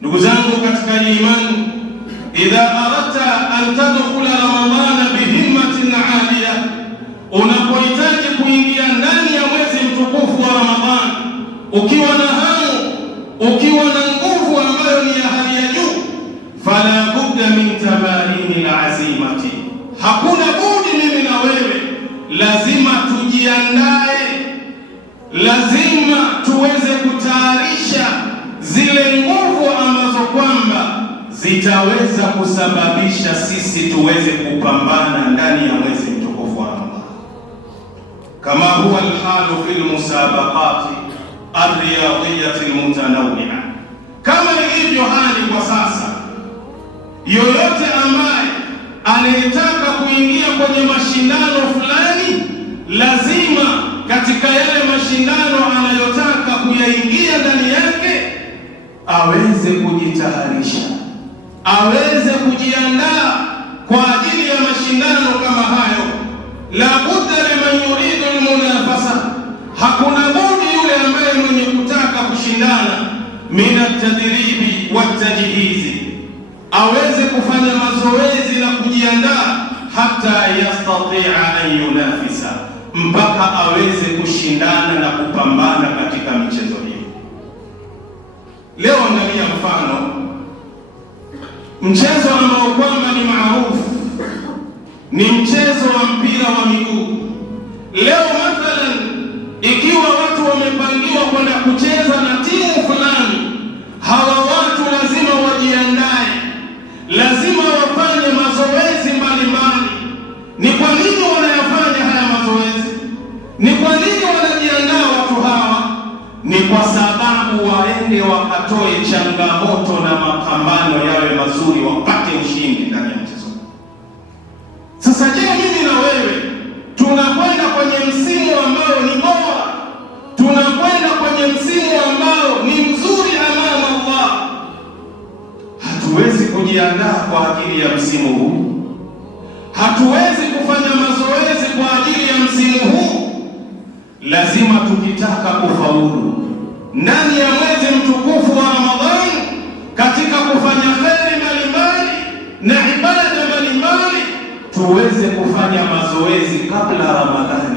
Ndugu zangu katika imani, idha aradta an tadkhula ramadhana bihimmatin aliya, unapohitaji kuingia ndani ya mwezi mtukufu wa Ramadhani ukiwa na hamu, ukiwa na nguvu ambayo ni ya hali ya juu, fala budda min tamarini alazimati, hakuna budi mimi na wewe lazima tujiandae, lazima tuweze kutayarisha zile nguvu ambazo kwamba zitaweza kusababisha sisi tuweze kupambana ndani ya mwezi mtukufu wa Ramadhani, kama huwa alhalu fil musabaqati arriyadiyati almutanawwi'a, kama ilivyo hali kwa sasa. Yoyote ambaye anayetaka kuingia kwenye mashindano fulani, lazima katika yale mashindano anayotaka kuyaingia ndani yake aweze kujitayarisha, aweze kujiandaa kwa ajili ya mashindano kama hayo. La budda liman yuridu almunafasa, hakuna budi yule ambaye mwenye kutaka kushindana, min at-tadribi wat-tajhizi, aweze kufanya mazoezi na kujiandaa, hata yastati'a an yunafisa, mpaka aweze kushindana na kupambana katika michezo hiyo. Leo angalia mfano mchezo ambao kwamba ni maarufu, ni mchezo wa mpira wa miguu. Leo mathalan, ikiwa watu wamepangiwa kwenda kucheza na timu fulani, hawa watu lazima wajiandae, lazima wafanye mazoezi mbalimbali. Ni kwa nini wanayafanya haya mazoezi? Ni kwa nini wanajiandaa watu hawa? Ni kwa sababu waende wakatoe changamoto na mapambano yawe mazuri, wapate ushindi ndani ya mchezo. Sasa je, mimi na wewe tunakwenda kwenye msimu ambao ni bora, tunakwenda kwenye msimu ambao ni mzuri amama Allah, hatuwezi kujiandaa kwa ajili ya msimu huu, hatuwezi kufanya mazoezi kwa ajili ya msimu huu. Lazima tukitaka kufaulu ndani ya mwezi mtukufu wa Ramadhani, katika kufanya kheri mbalimbali na ibada mbalimbali, tuweze kufanya mazoezi kabla Ramadhani